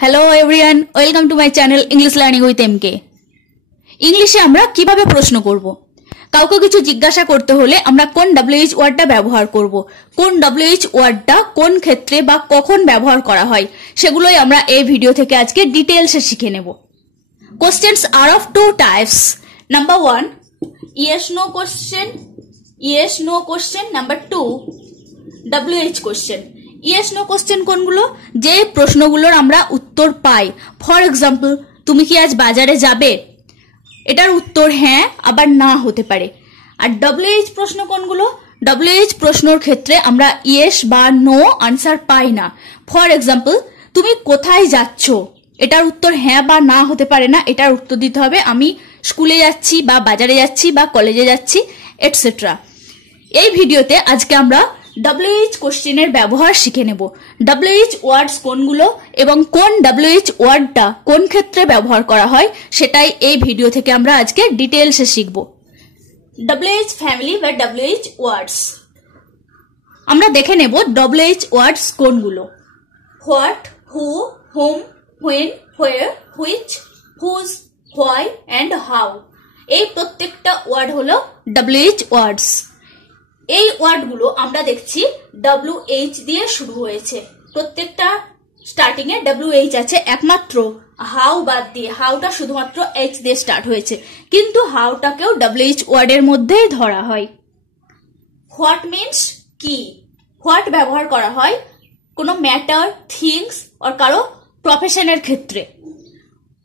Hello everyone, welcome to my channel English learning with MK. ইংলিশে আমরা কিভাবে প্রশ্ন করব? কাউকে কিছু জিজ্ঞাসা করতে হলে আমরা কোন WH ওয়ার্ডটা ব্যবহার করব, কোন WH ওয়ার্ডটা কোন ক্ষেত্রে বা কখন ব্যবহার করা হয়, সেগুলোই আমরা এই ভিডিও থেকে আজকে ডিটেইলসে শিখে নেব। Questions are of two types. Number 1, yes no question, yes no question. Number 2, WH question. Yes no question কোনগুলো? যে প্রশ্নগুলোর আমরা উত্তর পাই। ফর এক্সাম্পল, তুমি কি আজ বাজারে যাবে? এটার উত্তর হ্যাঁ আবার না হতে পারে। আর WH প্রশ্ন কোনগুলো? WH প্রশ্নর ক্ষেত্রে আমরা ইয়েস বা নো আনসার পাই না। ফর এক্সাম্পল, তুমি কোথায় যাচ্ছ? এটার উত্তর হ্যাঁ বা না হতে পারে না। এটার উত্তর দিতে হবে আমি স্কুলে যাচ্ছি বা বাজারে যাচ্ছি বা কলেজে যাচ্ছি এটসেট্রা। এই ভিডিওতে আজকে আমরা WH কোশ্চেনের ব্যবহার শিখে নেব। WH ওয়ার্ডস কোনগুলো এবং কোন WH ওয়ার্ডটা কোন ক্ষেত্রে ব্যবহার করা হয় সেটাই এই ভিডিও থেকে আমরা আজকে ডিটেইলসে শিখব। WH ফ্যামিলি বা WH ওয়ার্ডস আমরা দেখে নেব। WH ওয়ার্ডস কোনগুলো? What, who, whom, when, where, which, whose, why and how. এই প্রত্যেকটা ওয়ার্ড হলো WH ওয়ার্ডস। এই ওয়ার্ডগুলো আমরা দেখছি WH দিয়ে শুরু হয়েছে। প্রত্যেকটা স্টার্টিং এ WH আছে, একমাত্র হাউ বাদ দিয়ে। হাউটা শুধুমাত্র H দিয়ে স্টার্ট হয়েছে, কিন্তু হাউটাকেও WH ওয়ার্ডের মধ্যেই ধরা হয়। হোয়াট মিন্স কি। হোয়াট ব্যবহার করা হয় কোনো ম্যাটার, থিংস আর কারো প্রফেশনের ক্ষেত্রে।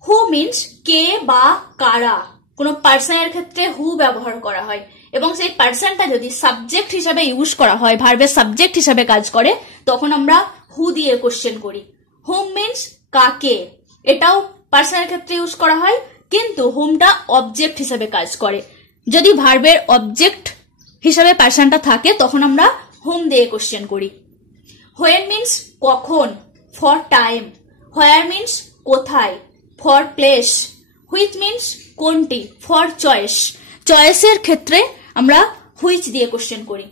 হু মিন্স কে বা কারা। কোনো পার্সনের ক্ষেত্রে হু ব্যবহার করা হয় এবং সেই পার্সনটা যদি সাবজেক্ট হিসাবে ইউজ করা হয়, ভার্বের সাবজেক্ট হিসাবে কাজ করে, তখন আমরা হু দিয়ে কোশ্চেন করি। হুম মিন্স কাকে। এটাও পার্সনের ক্ষেত্রে ইউজ করা হয়, কিন্তু হুমটা অবজেক্ট হিসাবে কাজ করে। যদি ভার্বের অবজেক্ট হিসাবে পার্সনটা থাকে তখন আমরা হুম দিয়ে কোশ্চেন করি। হোয়েন মিন্স কখন, ফর টাইম। হোয়ার মিন্স কোথায়, ফর প্লেস। হুইচ মিন্স কোনটি, ফর চয়েস। চয়েসের ক্ষেত্রে আমরা হুইচ দিয়ে কোশ্চেন করি।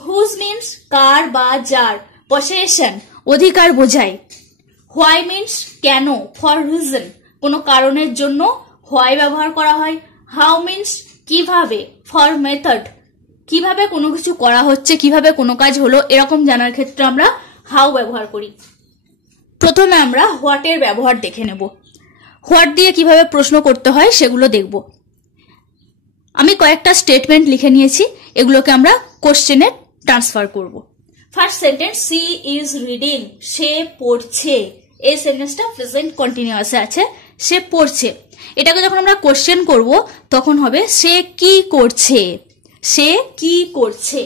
হুজ মিন্স কার বা যার, পসেশন, অধিকার বোঝায়। হোয়াই মিন্স কেন, ফর রিজন, কোনো কারণের জন্য হোয়াই ব্যবহার করা হয়। হাউ মিন্স কিভাবে, ফর মেথড, কিভাবে কোনো কিছু করা হচ্ছে, কিভাবে কোনো কাজ হলো এরকম জানার ক্ষেত্রে আমরা হাউ ব্যবহার করি। প্রথমে আমরা হোয়াটের ব্যবহার দেখে নেব। হোয়াট দিয়ে কিভাবে প্রশ্ন করতে হয় সেগুলো দেখব। আমি কয়েকটা স্টেটমেন্ট লিখে নিয়েছি, এগুলোকে আমরা কোশ্চেনে ট্রান্সফার করব। First sentence, she is reading, সে পড়ছে। এই সেন্টেন্সটা প্রেজেন্ট কন্টিনিউয়াসে আছে, সে পড়ছে। এটাকে যখন আমরা কোশ্চেন করব তখন হবে সে কি করছে, সে কি করছে।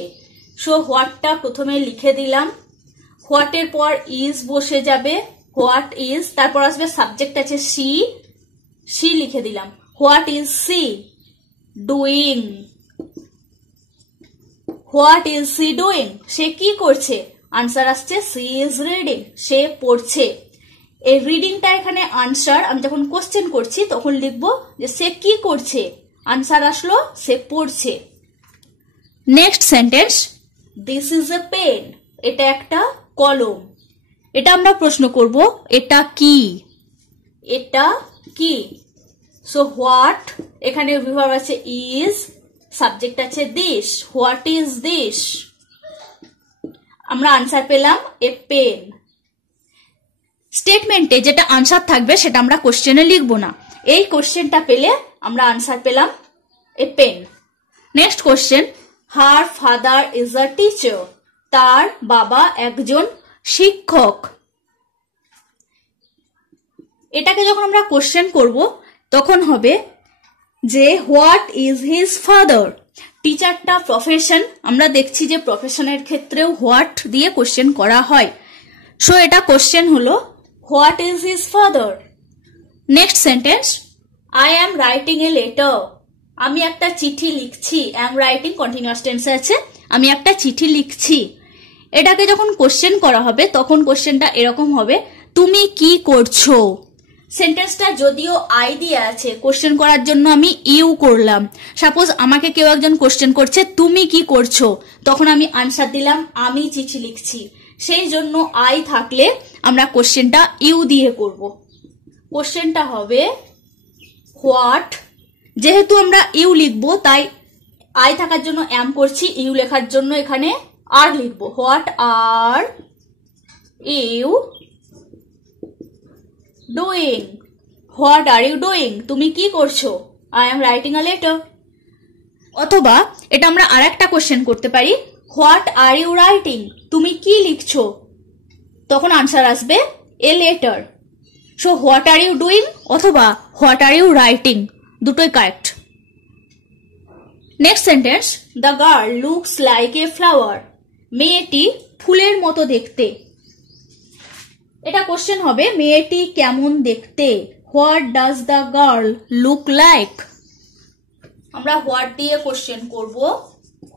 সো হোয়াটটা প্রথমে লিখে দিলাম। হোয়াটের পর ইজ বসে যাবে, হোয়াট ইজ, তারপর আসবে সাবজেক্ট আছে সি, সি লিখে দিলাম। What is she doing, what is she doing, সে কি করছে। আনসার আসছে সি ইজ রিডিং, সে পড়ছে। এই রিডিংটা এখানে আনসার। আমি যখন কোশ্চেন করছি তখন লিখবো যে সে কি করছে, আনসার আসলো সে পড়ছে। Next sentence, this is a pen, এটা একটা কলম। এটা আমরা প্রশ্ন করব এটা কি, এটা কি। সো হোয়াট, এখানে বিভাগ আছে ইজ, সাবজেক্ট আছে দিস। হোয়াট ইজ দিস, আমরা আনসার পেলাম এ পেন। স্টেটমেন্টে যেটা আনসার থাকবে সেটা আমরা কোশ্চেনে লিখবো না। এই কোশ্চেনটা পেলে আমরা আনসার পেলাম a pen. Next question, her father is a teacher, তার বাবা একজন শিক্ষক। এটাকে যখন আমরা কোশ্চেন করব তখন হবে যে হোয়াট ইজ হিজ ফাদার। টিচারটা প্রফেশন, আমরা দেখছি যে প্রফেশনের ক্ষেত্রেও হোয়াট দিয়ে কোশ্চেন করা হয়। সো এটা কোশ্চেন হলো what is his father. Next sentence, I am writing a letter, আমি একটা চিঠি লিখছি। অ্যাম রাইটিং কন্টিনিউয়াস টেন্সে আছে, আমি একটা চিঠি লিখছি। এটাকে যখন কোশ্চেন করা হবে তখন কোশ্চেনটা এরকম হবে, তুমি কি করছো। সেন্টেন্সটা যদিও আই দিয়ে আছে, কোশ্চেন করার জন্য আমি ইউ করলাম। সাপোজ আমাকে কেউ একজন কোশ্চেন করছে তুমি কি করছো, তখন আমি আনসার দিলাম আমি চিঠি লিখছি। সেই জন্য আই থাকলে আমরা কোশ্চেনটা ইউ দিয়ে করব। কোশ্চেনটা হবে হোয়াট, যেহেতু আমরা ইউ লিখবো তাই আই থাকার জন্য এম করছি, ইউ লেখার জন্য এখানে আর লিখবো। What are you doing, what are you doing, তুমি কি করছো? I am writing a letter. অথবা এটা আমরা আর একটা কোশ্চেন করতে পারি, হোয়াট আর ইউ রাইটিং, তুমি কি লিখছো? তখন আনসার আসবে a letter. So what are you doing অথবা হোয়াট আর ইউ রাইটিং দুটোই correct. Next sentence, the girl looks like a flower, মেয়েটি ফুলের মতো দেখতে। এটা কোশ্চেন হবে মেয়েটি কেমন দেখতে। What does the girl look like, আমরা হোয়াট দিয়ে কোশ্চেন করব।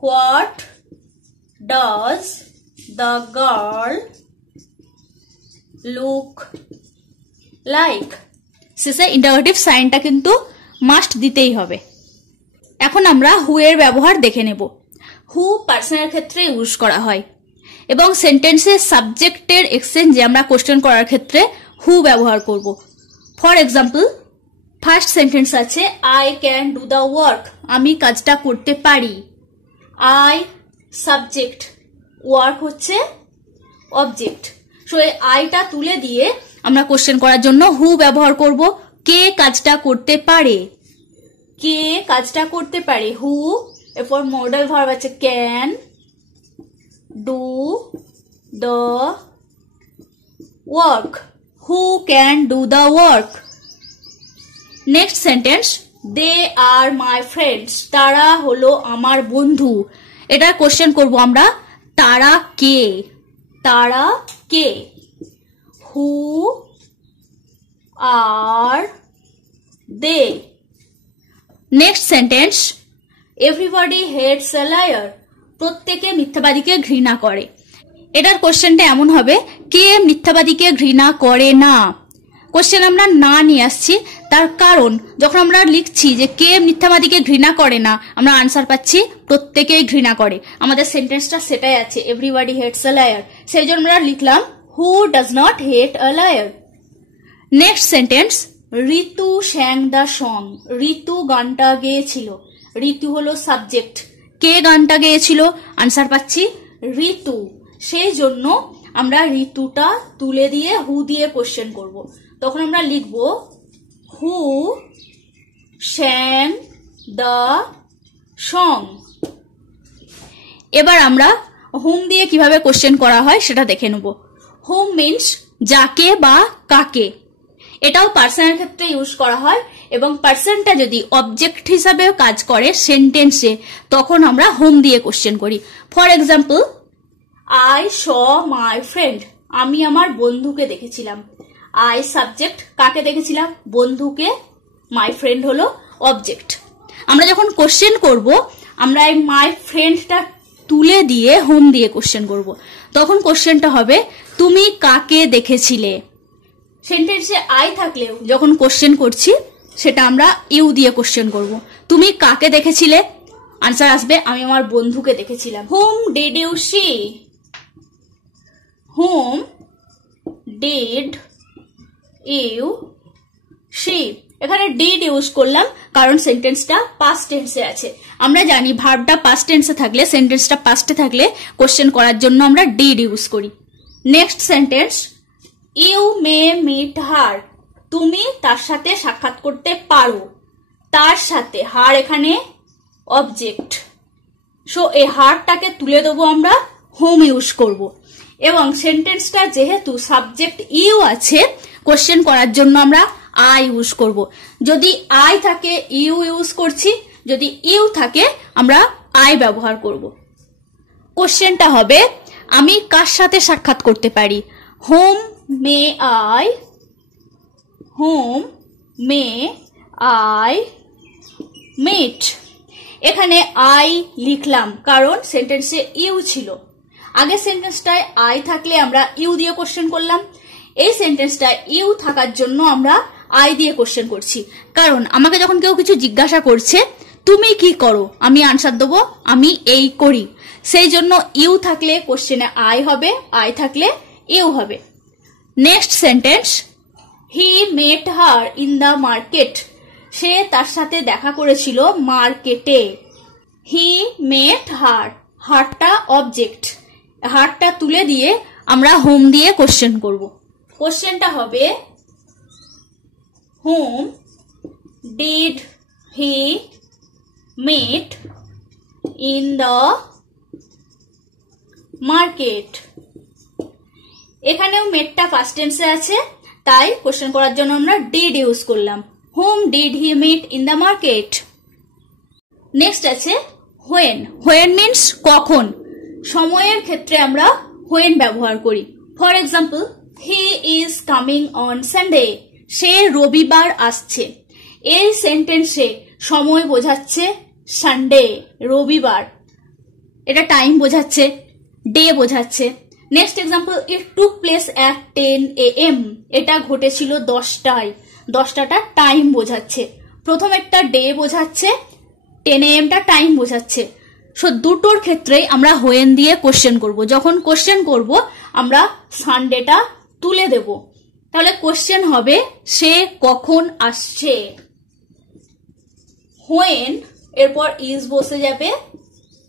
What does the girl look like, শেষে ইন্টারোগেটিভ সাইনটা কিন্তু মাস্ট দিতেই হবে। এখন আমরা হু এর ব্যবহার দেখে নেব। হু পার্সনের ক্ষেত্রে ইউজ করা হয় এবং সেন্টেন্সের সাবজেক্টের এক্সচেঞ্জে আমরা কোশ্চেন করার ক্ষেত্রে হু ব্যবহার করব। ফর এক্সাম্পল, ফার্স্ট সেন্টেন্স আছে I can do the work, আমি কাজটা করতে পারি। আই সাবজেক্ট, ওয়ার্ক হচ্ছে অবজেক্ট। সো এই আইটা তুলে দিয়ে আমরা কোশ্চেন করার জন্য হু ব্যবহার করব। কে কাজটা করতে পারে, কে কাজটা করতে পারে, হু। এরপর মডেল ভার্ব আছে can do the work, who can do the work. Next sentence, they are my friends, তারা হলো আমার বন্ধু। এটা কোশ্চেন করব আমরা, তারা কে, তারা কে। Who are they. Next sentence, everybody hates a liar, প্রত্যেকে মিথ্যাবাদীকে ঘৃণা করে। এটার কোশ্চেনটা এমন হবে, কে মিথ্যাবাদীকে ঘৃণা করে না। কোশ্চেন আমরা না নিয়ে আসছি, তার কারণ যখন আমরা লিখছি যে কে মিথ্যাবাদীকে ঘৃণা করে না, আমরা আনসার পাচ্ছি প্রত্যেকেই ঘৃণা করে। আমাদের সেন্টেন্সটা সেটাই আছে, এভরিবডি হেটস এ লায়ার। সেই জন্য আমরা লিখলাম who does not hate a liar. Next sentence, Ritu sang the song, Ritu গানটা গেয়েছিল। ঋতু হলো সাবজেক্ট, কে গানটা গেয়েছিল? আনসার পাচ্ছি ঋতু। সেই জন্য আমরা ঋতুটা তুলে দিয়ে হু দিয়ে কোশ্চেন করব। তখন আমরা লিখব হু স্যাং দ্য সং। এবার আমরা হুম দিয়ে কিভাবে কোশ্চেন করা হয় সেটা দেখে নেব। হুম মিন্স যাকে বা কাকে। এটাও পার্সনের ক্ষেত্রে ইউজ করা হয় এবং পার্সনটা যদি অবজেক্ট হিসাবে কাজ করে সেন্টেন্সে, তখন আমরা হুম দিয়ে কোশ্চেন করি। For example, I saw my friend, আমি আমার বন্ধুকে দেখেছিলাম। আই সাবজেক্ট, কাকে দেখেছিলাম? বন্ধুকে। মাই ফ্রেন্ড হলো অবজেক্ট। আমরা যখন কোশ্চেন করব, আমরা এই মাই ফ্রেন্ডটা তুলে দিয়ে হুম দিয়ে কোশ্চেন করব। তখন কোশ্চেনটা হবে তুমি কাকে দেখেছিলে। সেন্টেন্সে আই থাকলেও যখন কোশ্চেন করছি সেটা আমরা ইউ দিয়ে কোশ্চেন করব। তুমি কাকে দেখেছিলে? আনসার আসবে আমি আমার বন্ধুকে দেখেছিলাম। Whom did you see, whom did you see. এখানে ডিড ইউজ করলাম কারণ সেন্টেন্সটা পাস্ট টেন্সে আছে। আমরা জানি ভার্বটা পাস্ট টেন্সে থাকলে, সেন্টেন্সটা পাস্টে থাকলে কোশ্চেন করার জন্য আমরা ডিড ইউজ করি। Next sentence, you may meet her, তুমি তার সাথে সাক্ষাৎ করতে পারো। তার সাথে, হার এখানে অবজেক্ট। সো এই হারটাকে তুলে দেবো আমরা, হোম ইউজ করব। এবং সেন্টেন্সটা যেহেতু সাবজেক্ট ইউ আছে, কোশ্চেন করার জন্য আমরা আই ইউজ করব। যদি আই থাকে ইউ ইউজ করছি, যদি ইউ থাকে আমরা আই ব্যবহার করব। কোশ্চেনটা হবে আমি কার সাথে সাক্ষাৎ করতে পারি? Whom may I, whom may I meet. এখানে আই লিখলাম কারণ সেন্টেন্সে ইউ ছিল। আগের সেন্টেন্সটায় আই থাকলে আমরা ইউ দিয়ে কোশ্চেন করলাম। এই সেন্টেন্সটায় ইউ থাকার জন্য আমরা আই দিয়ে কোশ্চেন করছি। কারণ আমাকে যখন কেউ কিছু জিজ্ঞাসা করছে তুমি কি করো, আমি আনসার দেবো আমি এই করি। সেই জন্য ইউ থাকলে কোশ্চেনে আই হবে, আই থাকলে ইউ হবে। Next sentence, he met her in the market. সে তার সাথে দেখা করেছিল মার্কেটে। হি মেট হার, হারটা অবজেক্ট, হারটা তুলে দিয়ে আমরা হোম দিয়ে কোশ্চেন করব। কোশ্চেনটা হবে home did he mate in the market. এখানেও মেটটা ফার্স্ট টেন্সে আছে, তাই কোশ্চেন করার জন্য আমরা ডিড ইউজ করলাম। Whom did he meet in the market. Next আছে হোয়েন। হোয়েন মিন্স কখন। সময়ের ক্ষেত্রে আমরা হোয়েন ব্যবহার করি। For example, he is coming on Sunday. সে রবিবার আসছে। এই সেন্টেন্সে সময় বোঝাচ্ছে সানডে, রবিবার। এটা টাইম বোঝাচ্ছে, ডে বোঝাচ্ছে। Next example, it took place at 10 AM। এটা ঘটেছিল 10টায়। 10টাটা টাইম বোঝাচ্ছে। প্রথম একটা ডে বোঝাচ্ছে, 10 AM-টা টাইম বোঝাচ্ছে। সো দুটোর ক্ষেত্রেই আমরা হোয়েন দিয়ে কোশ্চেন করব। যখন কোশ্চেন করব আমরা সানডেটা তুলে দেব। তাহলে কোশ্চেন হবে সে কখন আসছে। হোয়েন এরপর ইজ বসে যাবে,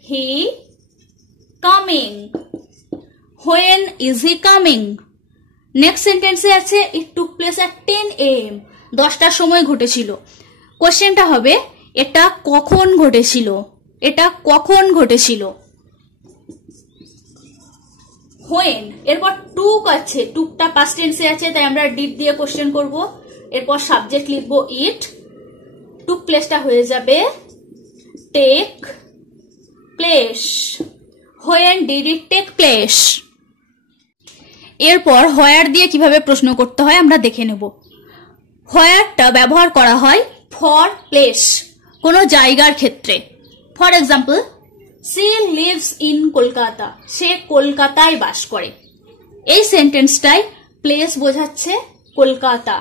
he coming. When is he coming. Next সেন্টেন্সে আছে ইট টুক প্লেস অ্যাট 10 AM। 10টার সময় ঘটেছিল। কোশ্চেনটা হবে এটা কখন ঘটেছিল, এটা কখন ঘটেছিল। হোয়েন এরপর টুক আছে, টুকটা পাস্ট টেন্সে আছে, তাই আমরা ডিড দিয়ে কোশ্চেন করব। এরপর সাবজেক্ট লিখবো ইট, টুক প্লেসটা হয়ে যাবে take place. When did it take place. এরপর হোয়ার দিয়ে কিভাবে প্রশ্ন করতে হয় আমরা দেখে নেব। হোয়ারটা ব্যবহার করা হয় ফর প্লেস, কোনো জায়গার ক্ষেত্রে। For example, she lives in Kolkata. সে কলকাতায় বাস করে। এই সেন্টেন্সটাই প্লেস বোঝাচ্ছে কলকাতা।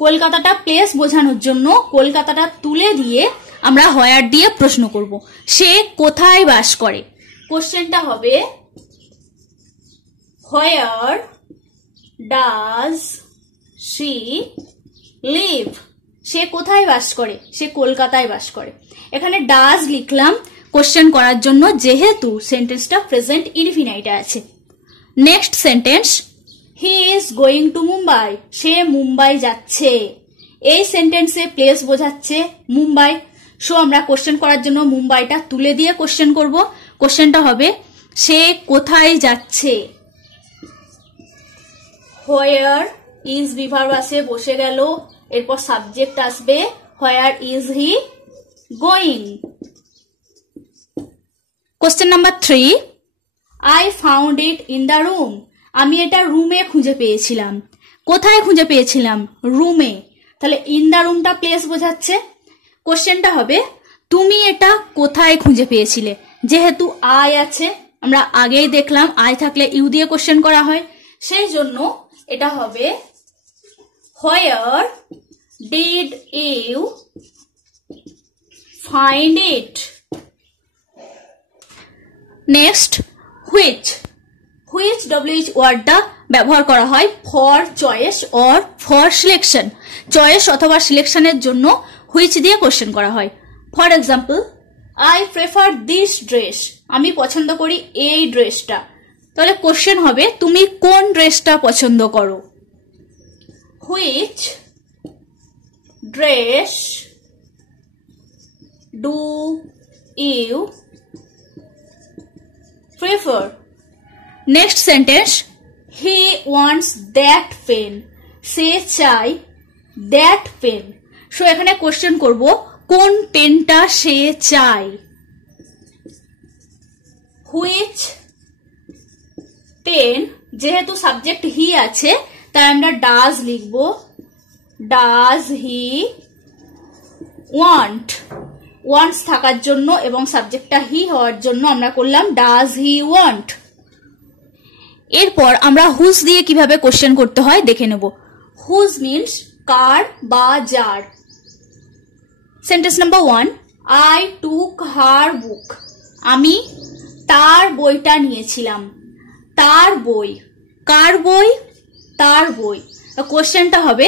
কলকাতাটা প্লেস বোঝানোর জন্য কলকাতাটা তুলে দিয়ে আমরা হোয়ার দিয়ে প্রশ্ন করব। সে কোথায় বাস করে। কোশ্চেনটা হবে হোয়ার ডাজ শি লিভ। সে কোথায় বাস করে, সে কলকাতায় বাস করে। এখানে ডাজ লিখলাম কোশ্চেন করার জন্য, যেহেতু সেন্টেন্সটা প্রেজেন্ট ইনফিনাইটে আছে। Next sentence, he is going to Mumbai. সে মুম্বাই যাচ্ছে। এই সেন্টেন্সে প্লেস বোঝাচ্ছে মুম্বাই। সো আমরা কোশ্চেন করার জন্য মুম্বাইটা তুলে দিয়ে কোশ্চেন করব। কোশ্চেনটা হবে সে কোথায় যাচ্ছে। হোয়ার ইজ বিভার্ব আসে, বসে গেল। এরপর সাবজেক্ট আসবে, where is he going. Question number 3, I found it in the room. আমি এটা রুমে খুঁজে পেয়েছিলাম। কোথায় খুঁজে পেয়েছিলাম, রুমে। তাহলে ইন দ্য রুমটা প্লেস বোঝাচ্ছে। কোশ্চেনটা হবে তুমি এটা কোথায় খুঁজে পেয়েছিলে। যেহেতু আই আছে, আমরা আগেই দেখলাম আই থাকলে ইউ দিয়ে কোশ্চেন করা হয়, সেই জন্য এটা হবে where did you find it. Next which. Which WH ওয়ার্ডটা ব্যবহার করা হয় for choice or for selection. Choice অথবা সিলেকশনের জন্য হুইচ দিয়ে কোশ্চেন করা হয়। For example, I prefer this dress. আমি পছন্দ করি এই ড্রেসটা। তাহলে কোশ্চেন হবে তুমি কোন ড্রেসটা পছন্দ করো। Which dress do you prefer. Next sentence, he wants that pen. সে চায় দ্যাট পেন। সো এখানে কোশ্চেন করব কোন পেনটা সে চায়। হুইচ পেন, যেহেতু সাবজেক্ট হি আছে তাই আমরা ডাজ লিখব। Does he want. ওয়ান্টস থাকার জন্য এবং সাবজেক্টটা হি হওয়ার জন্য আমরা করলাম ডাজ হি ওয়ান্ট। এরপর আমরা হুজ দিয়ে কিভাবে কোশ্চেন করতে হয় দেখে নেব। হুজ মিন্স কার বা যার। সেন্টেন্স নাম্বার 1, আই টুক হার বুক। আমি তার বইটা নিয়েছিলাম। তার বই, কার বই, তার বই। কোশ্চেনটা হবে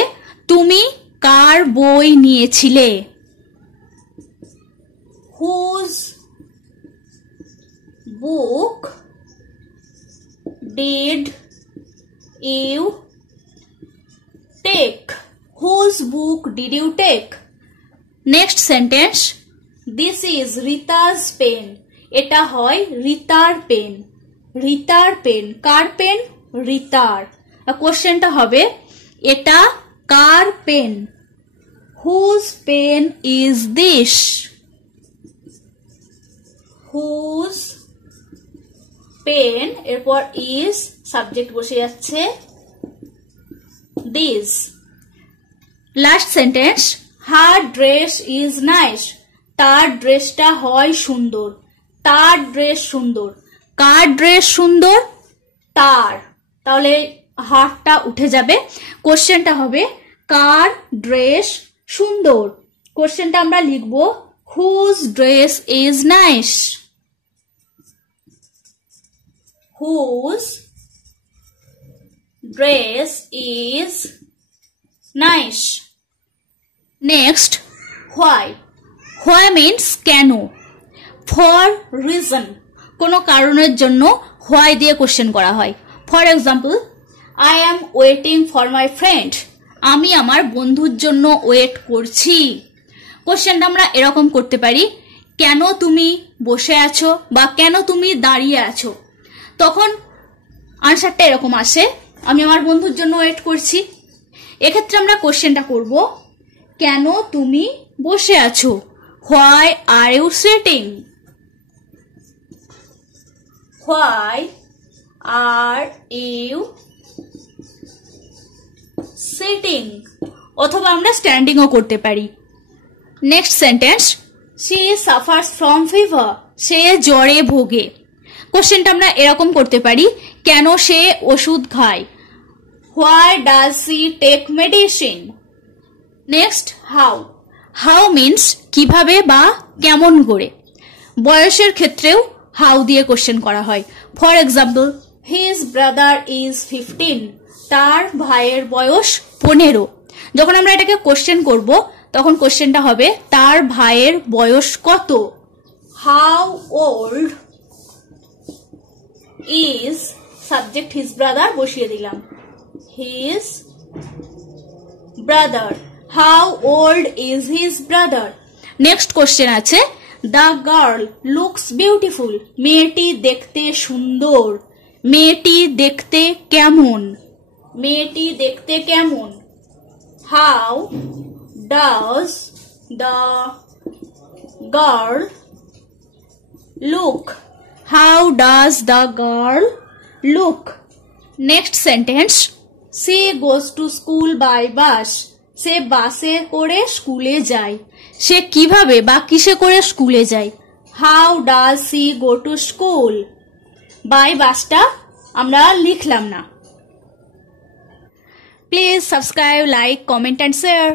তুমি কার বই নিয়েছিলে? Whose book did you take? Whose book did you take? Next sentence, this is Rita's pen. এটা হয় রিতার পেন। রিতার পেন, কার পেন? রিতার। কোশ্চেনটা হবে এটা কার pen? Whose pen is this? Whose pen, এরপর is সাবজেক্ট বসে যাচ্ছে this. Last sentence, her dress is nice. তার ড্রেসটা হয় সুন্দর। তার ড্রেস সুন্দর। কার ড্রেস সুন্দর? তার। তাহলে হারটা উঠে যাবে। কোশ্চেনটা হবে কার ড্রেস সুন্দর। কোশ্চেনটা আমরা লিখব whose dress is nice. Whose dress is nice. Next, why. Why means কেন। For reason, কোনো কারণের জন্য why দিয়ে কোশ্চেন করা হয়। For example, I am waiting for my friend. আমি আমার বন্ধুর জন্য ওয়েট করছি। কোশ্চেনটা আমরা এরকম করতে পারি, কেন তুমি বসে আছো বা কেন তুমি দাঁড়িয়ে আছো? তখন আনসারটা এরকম আসে, আমি আমার বন্ধুর জন্য ওয়েট করছি। এক্ষেত্রে আমরা কোশ্চেনটা করব, কেন তুমি বসে আছো? Why are you sitting? Why are you sitting? অথবা আমরা স্ট্যান্ডিংও করতে পারি। Next sentence, she suffers from fever. সে জ্বরে ভোগে। কোশ্চেনটা আমরা এরকম করতে পারি, কেন সে ওষুধ খায়? Why does she take medicine? Next, how. How means কিভাবে বা কেমন করে। বয়সের ক্ষেত্রেও how দিয়ে কোশ্চেন করা হয়। For example, his brother is 15. তার ভাইয়ের বয়স 15। যখন আমরা এটাকে কোশ্চেন করব তখন কোশ্চেনটা হবে তার ভাইয়ের বয়স কত? How old is subject his brother বসিয়ে দিলাম। His brother. How old is his brother? Next question আছে, the girl looks beautiful. মেয়েটি দেখতে সুন্দর। মেয়েটি দেখতে কেমন? মেয়েটি দেখতে কেমন? How does the girl look? How does the girl look? Next sentence, she goes to school by bus. সে বাসে করে স্কুলে যায়। সে কিভাবে বা কিসে করে স্কুলে যায়? How does she go to school? By বাসটা আমরা লিখলাম না। Please subscribe, like, comment and share.